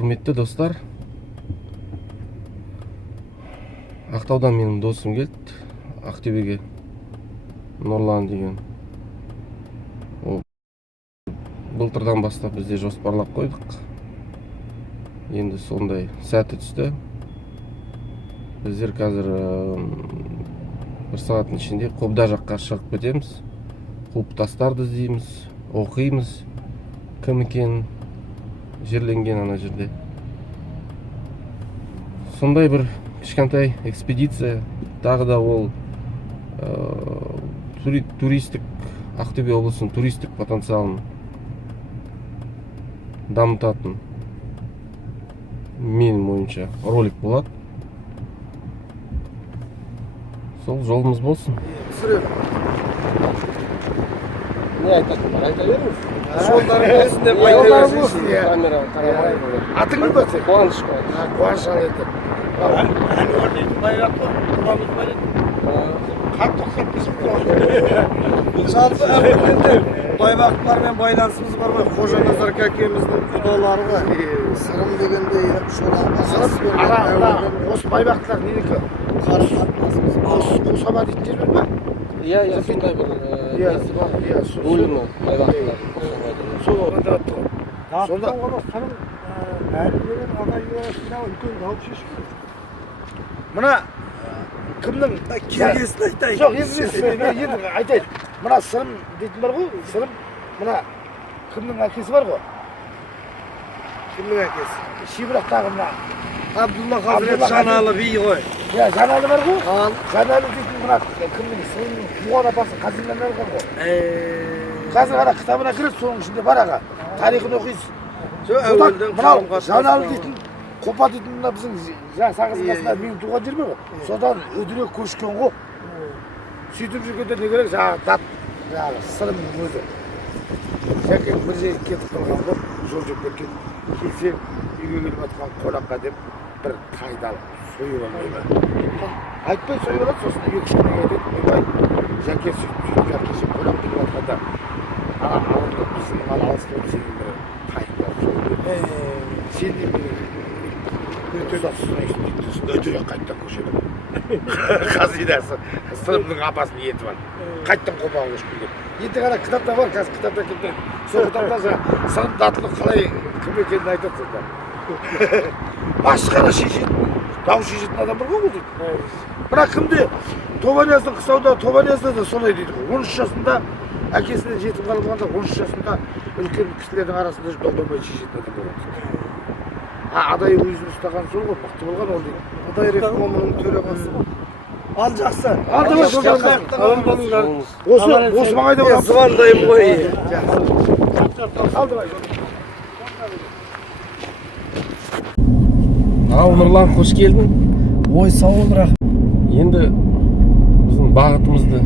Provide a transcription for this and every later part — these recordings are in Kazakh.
Құрметті достар, Ақтаудан менің досым келді, Ақтөбеге, Нұрлан деген. Былтырдан бастап бізде жоспарлап қойдық. Енді сондай сәті түсті. Біздер қазір бір сағаттың ішінде Қобда жаққа шығып кетеміз. Құлпытастарды іздейміз, оқимыз, кім екен жерленген ана жерде. Сондай бір кішкентай экспедиция, тағы да ол туристік, Ақтөбе облысының туристік потенциалын дамытатын, менің ойымша, ролик болады. Сол жолымыз болсын. Не айтасың? Айта беріңіз. Жолдарың болсын деп айта берсің. Камераға қарамай. Атың не болсын? Қуаныш. Қуаныш ал еді. Әнуар дейтін байрақ тұрамыз бар еді. Қатты жалпы әуелінде байбақтармен байланысымыз бар ғой. Қожа Назар әкеміздің құдалары ғой. Сырым дегенде осы байбақтар ненікі? Қосаба дейтін жер бар ма? Иә, сондай бір несі бар. Бөлімі байбақтар. Сол орында тұр. Сонда сырым әлімдеген ағайын арасында үлкен дауып шешіп. Мына кімнің Келгесін айтайын. жоқ, енді айтайын. Мына сырым дейтін бар ғой, сырым. Мына кімнің әкесі бар ғой? Кімнің әкесі? Шибірақтағы мына Абдулла Хазірет Жаналы би ғой. иә, Жаналы бар ғой. Жаналы дейтін мына кімнің сырымның туған апасы Қазимнан алған ғой. Қазір ана кітабына кіреді, соның ішінде бар аға. Тарихын оқисыз. Мынау Жаналы дейтін Қопа дейтін мына біздің Сағыз қасында менің туған жер бар ғой. Содан өдірек көшкен ғой. Сөйтіп жүргенде не керек? Жаңағы сырымның өзі. Жәкең бір жерге кетіп қалған ғой. Жол жүріп кеткен. Келсем, үйге келіп жатқан қонаққа деп бір тайды алып сойып алмай. Айтпай сойып алады, сосын үйге кішкене айтады. Ойбай, Жәке сөйтіп әкешіп қонақ келіп жатқанда ана ауылда біздің мал алыс болып сенің бір тайды алып сойып берді. Сен өте қайттан көшеді. Қазинасы сырымның апасының еті бар. Қайттан қопаға көшіп келген. Енді ғана кітапта бар, қазір кітапта кеткен. Сол кітапта сырым датылы қалай кім екенін айтады сонда. Басқара шешетін, дау шешетін адам бар ғой бұл дейді. Бірақ кімде Тобанияздың қыстауда, Тобаниязда да солай дейді ғой. 13 жасында әкесінен жетім қалғанда 13 жасында үлкен кісілердің арасында дау-дамай шешетін адам болған. Адай өзін ұстаған сол ғой, мықты болған ол дейді. Адай реформаның төрағасы ғой. Ал жақсы. Алды болыңдар. Осы маңайда болған. Звондайым ғой. Алды бай. Ау, Нұрлан, қош келдің. Ой, сау бол, рахмет. Енді біздің бағытымызды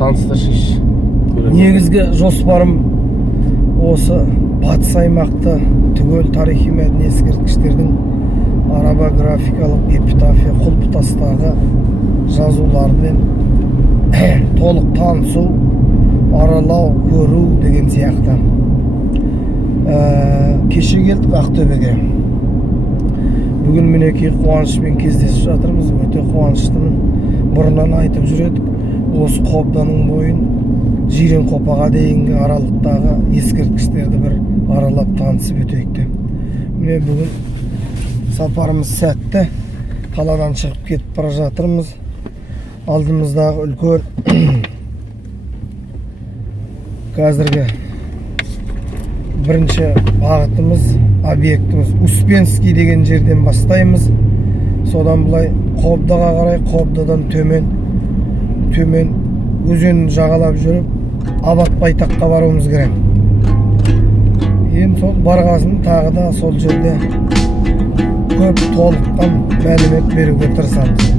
таныстыршы. Негізгі жоспарым осы батыс аймақты түгел тарихи мәдени ескерткіштердің арабографикалық эпитафия құлпытастағы жазуларымен толық танысу, аралау, көру деген сияқты. Кеше келдік Ақтөбеге. Бүгін мінекей қуанышпен кездесіп жатырмыз. Өте қуаныштымын. Бұрыннан айтып жүредік. Осы Қобданың бойын Жирен Қопаға дейінгі аралықтағы ескерткіштерді бір аралап танысып өтейік деп. Міне бүгін сапарымыз сәтті. Қаладан шығып кетіп бара жатырмыз. Алдымыздағы үлкен қазіргі бірінші бағытымыз, объектіміз Успенский деген жерден бастаймыз. Содан бұлай Қобдаға қарай, Қобдадан төмен өзен жағалап жүріп Абат Байтаққа баруымыз керек. Енді сол барғасын тағы да сол жерде көп толыққан мәлімет беруге тырысамыз.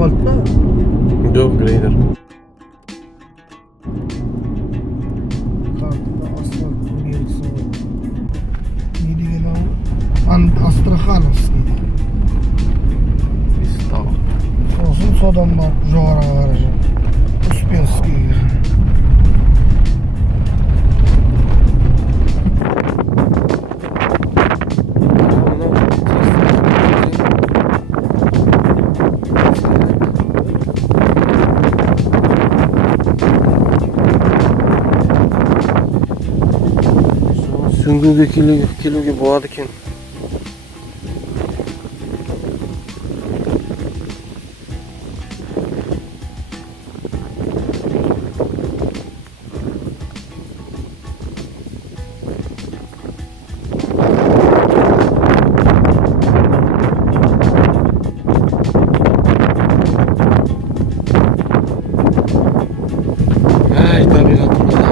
asfalt mı? Yok, grader. Kartıda asfalt belgisi var. Ne degan o? Astrokhanovskiy. İstanbul. So'sin sodan bor jo'g'ariga qarashim. Uspenskiyga. Süngüge kiloga bo'ladi ekan. Ay, tabiatımızda.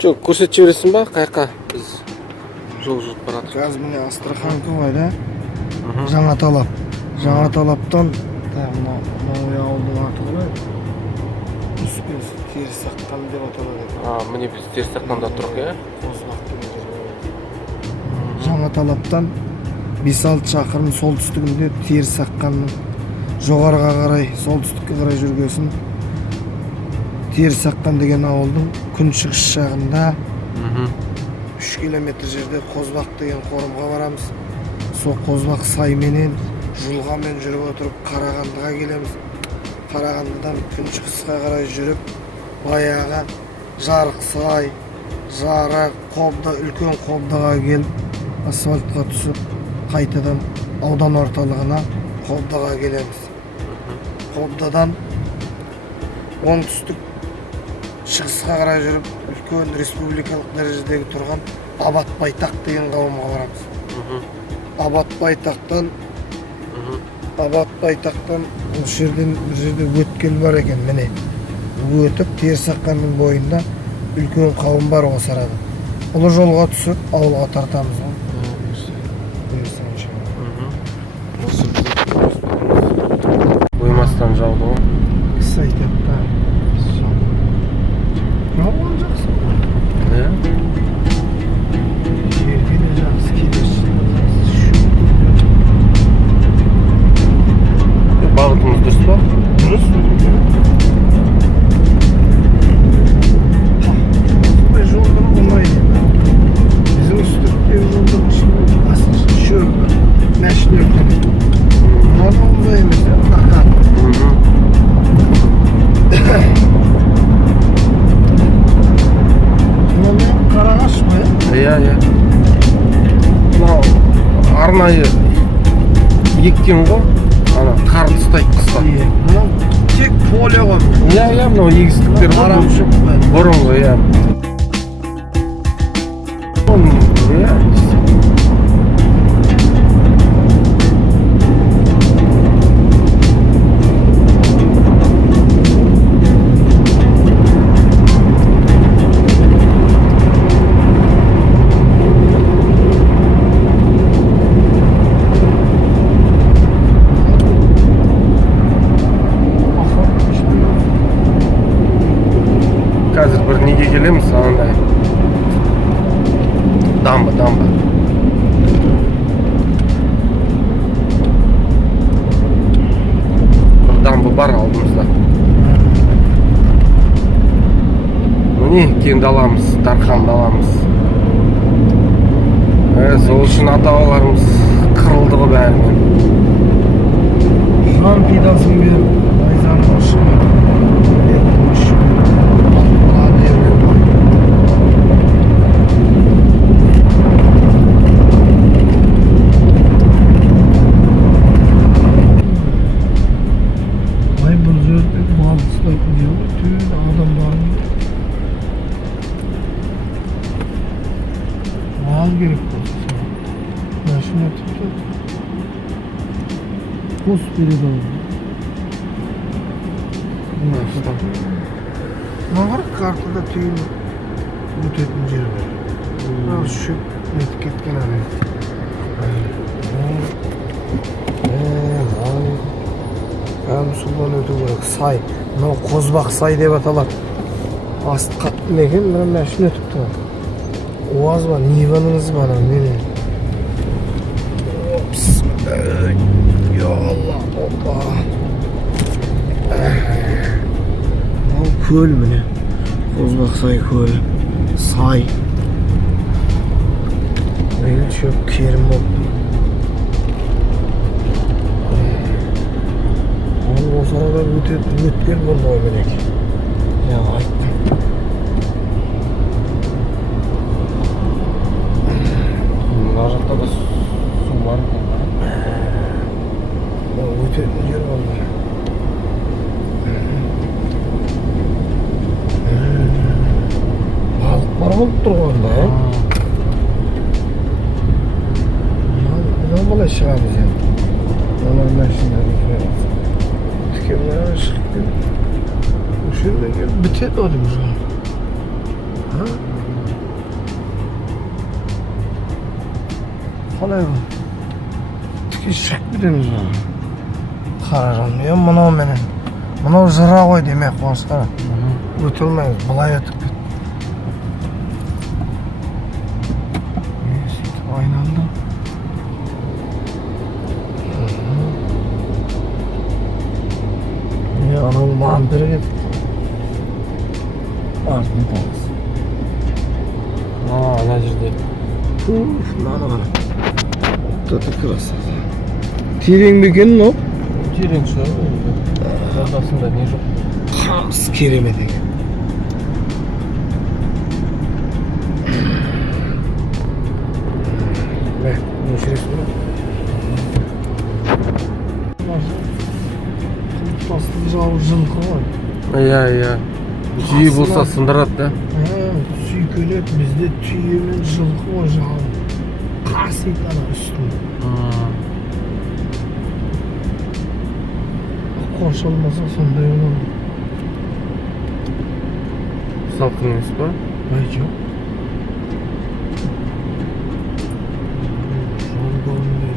Çok ko'rsatib berasizmi qayoqqa biz yo'l uzib boramiz. Gaz mine Astrokhankovayda Жаңа Талап. Жаңа Талаптан Новый ауылдың аты қалай? Успенский Терісаққан деп аталады. Міне біз Терісаққанда тұрық, иә? Жаңа Талаптан 5-6 шақырым солтүстігінде Терісаққанның жоғарыға қарай, солтүстікке қарай жүргесін. Терісаққан деген ауылдың күншығыс жағында 3 километр жерде Қозбақ деген қорымға барамыз. Сол Қозбақ сайменен Julғамен жүріп отырып Қарағандыға келеміз. Қарағандыдан күншығысқа қарай жүріп баяғы Жарықсай, Жарық, Қобда, үлкен Қобдаға келіп асфальтқа түсіп қайтадан аудан орталығына Қобдаға келеміз. Қобдадан оңтүстік шығысқа қарай жүріп үлкен республикалық дәрежедегі тұрған Абат Байтақ деген қауымға барамыз. Абат Байтақтан бұл жерден бір жерде өткел бар екен, міне. Өтіп Терісаққанның бойында үлкен қауым бар осы арада. Ұлы жолға түсіп ауылға тартамыз. Қоймастан жауды ғой. Кісі айтады да. Маған жақсы. Иә? Жерден жақсы келесі. Бағытымыз дұрыс па? Дұрыс. Бұл жолдар оңай. Bizim üstteki yolda aslında şöyle meşhur. Bana olaymış ya. Bunu Karakaş mı? Иә. Мынау арнайы еккен ғой. Ана қарды ұстайды қыста. Бұл тек поле ғой. Иә, мынау егістіктер бар. Бұрынғы, иә. Иә. Қазір бір неге келеміз, анандай дамба. Бір дамба бар алдымызда. Міне кең даламыз, дархан даламыз. Сол үшін ата-бабаларымыз қырылды ғой бәрінен. Жан пидасын беріп, найзаның ұшын. Şunu tuttu. Buz biri de oldu. Nasıl? Ne var kartıda tüyün ötетін жер бар. Şu netip ketken araya. Hem sudan ötü керек. Сай. Мынау Қозбақ сай деп аталады. Асты қатты екен, мен шын өтіп тұрмын. Уаз бар, Ниваныңыз бар, мені. Опс. Ya Allah, hoppa. Al köl mü ne? Kozbak say köl. Say. Benim çok kerim oldu. Al o sırada mütken buldu o melek. Ya ayıp. Мына жақта да су бар екен. Өтетін жер бар. Балық бар болып тұрғанда, Бұдан қалай шығамыз енді? Олар машиналар келіп тікемнен шығып келіп осы жерден келіп бітеді одым жол. Қалай бұл? Тіке шығып кетеміз ғой. Қаражан, мынау менен. Мынау жыра ғой демек қуанышқа. Өтілмейміз, бұлай өтіп кет. Сөйтіп айналды. Анау маған бері кетіп. Артын қалыз. Ана жерде. Мынаны қара. Тұты красота. Терең бе екен, но? Терең шығар. Ортасында не жоқ. Қас керемет екен. Бәк, өшіресің бе? Құлпастың жауы жылқы ғой. Иә. Жүйе болса сындырады да. Сүйкелеп, бізде түйе мен жылқы ғой жауы. Қасиет ана үстінде. Қоршалмаса сондай болады. Салқын емес па? Жоқ. Жолда ондай.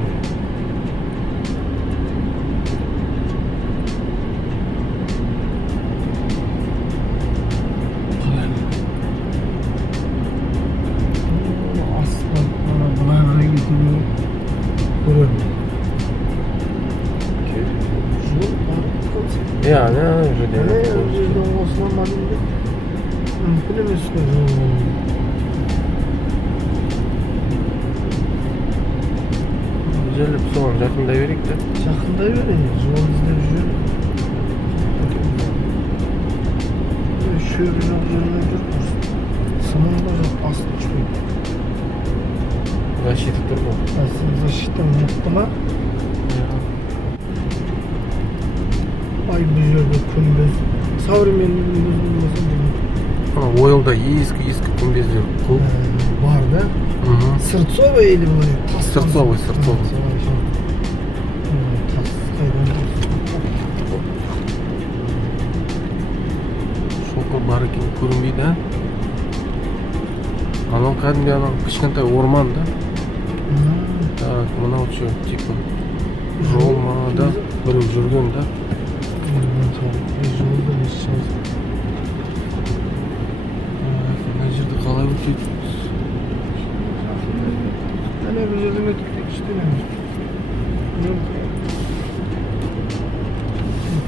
Асфальт бара былай кетуге көреді. Жол барып қалса. Ана жерде. Жерден қосыламадым деп. Мүмкін емес қой жол. Желіп соған жақындай берейік та. Жақындай берейін, жол іздеп жүр. Шөбі жоқ жүрмей тұр. Сымың да жоқ, асты түшпейді. Защита тұр ғой. Защита мықты ма? Ай бұл жерде күмбез. Современный күмбез болмаса бұл. Ойылда ескі күмбездер көп. Бар да? Сырцовый или былай? Сырцовый. Тас қайдан Шоқыр бар екен көрінбейді, а? Анау кәдімгі анау кішкентай орман да. Так, мынау что, типа жол ма да, біреу жүрген да. жолда не шығады? Мына жерді қалай өтеді? Әне бұл жерден өтіп кетші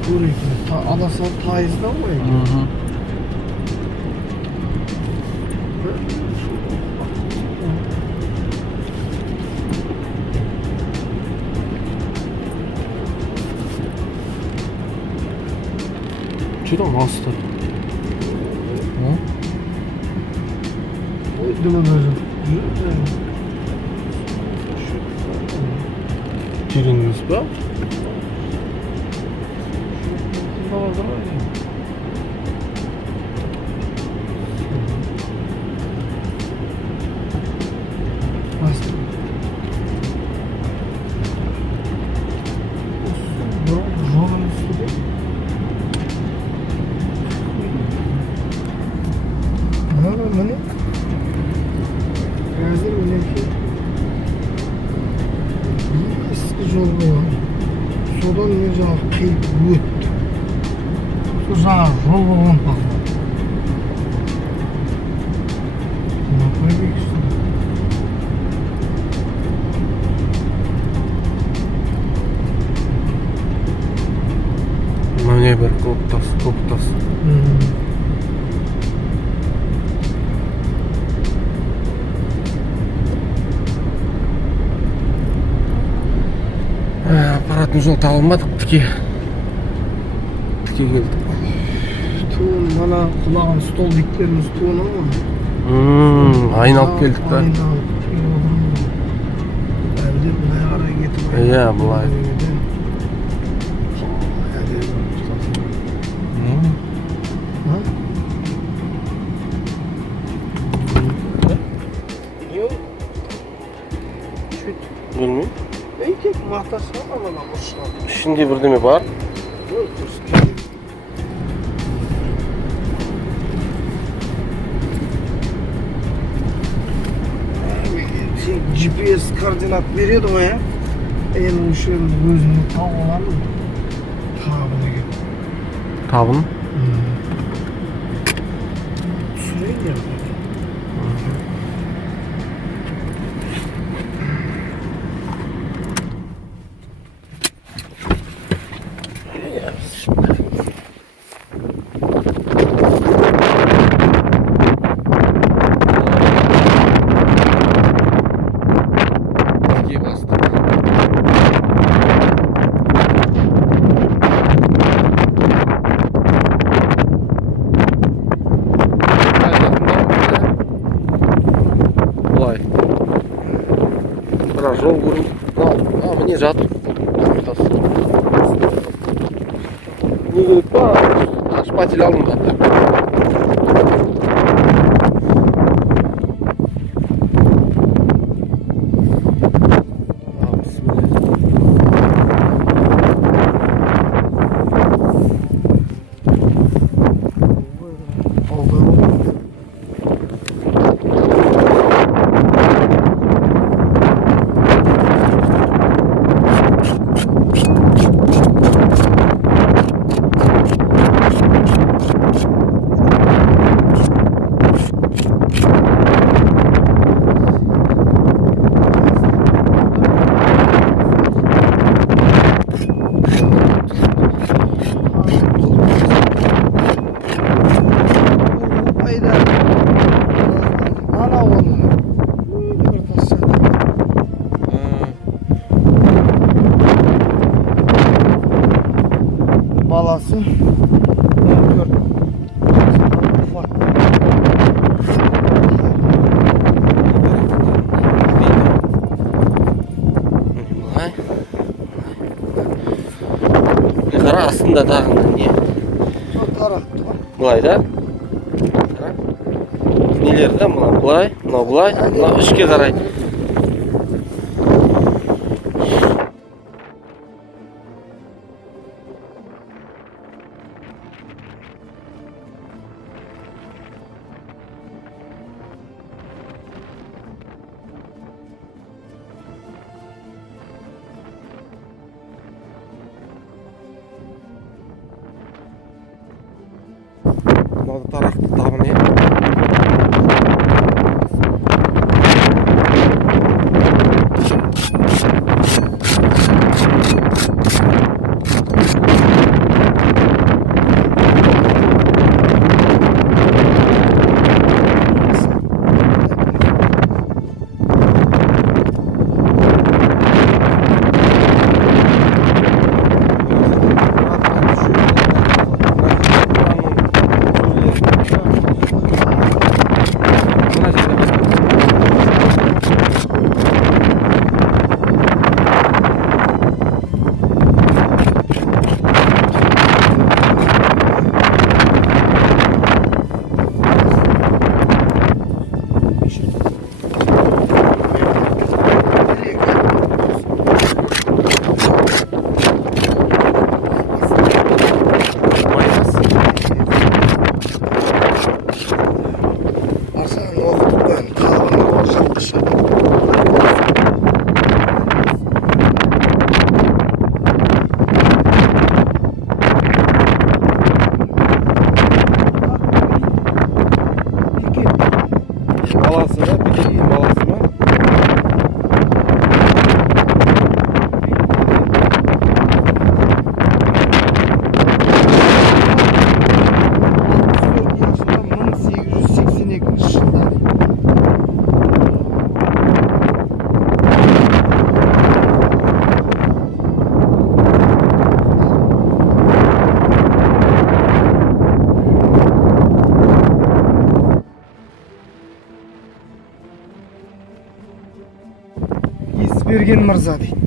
көрейік. Адаса тайызда ғой. Что там асты? Ой, думаю, даже. Терең емес па? жол болған. Содан мен жаңағы қиып өтті. Сол жаңағы жол болған тағы. Міне бір көк тас. Апаратын жол табылмадық, тіке келдік. Туын, мана құлаған столбиктеріміз туыны ма? Айналып келдік та. Айналып келіп отырмын. Әлде бұлай қарай кетіп. Иә, бұлай. Білмеймін. Тек матасы ана ұшқан. Ішінде бірдеме бар. GPS координат береді ғой, ә? Енді осы жерді өзіне тауып аламын. Табын екен. Табын? Түсірейін де. Жол көрінді. Міне жатыр. Не керек па? Шпатель алынған. Баласы 14 ufak. Қара астында тағында не? Тарақты ғой. Бұлай да? Нелер да? Бұлай, мынау бұлай, мынау ішке қарай. Mağda taraklı tabını ya. Есберген мырза дейді.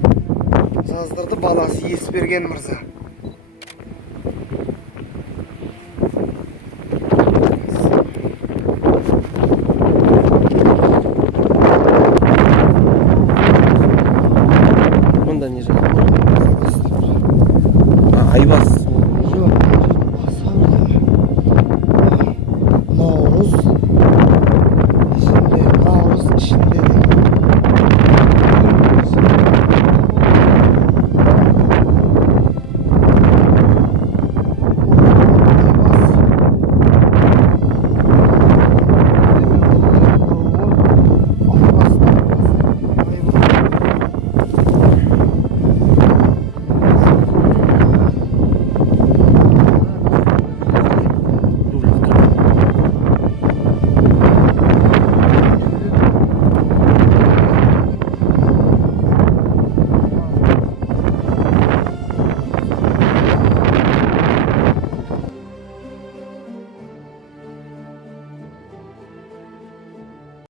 Жаздырды баласы Есберген мырза.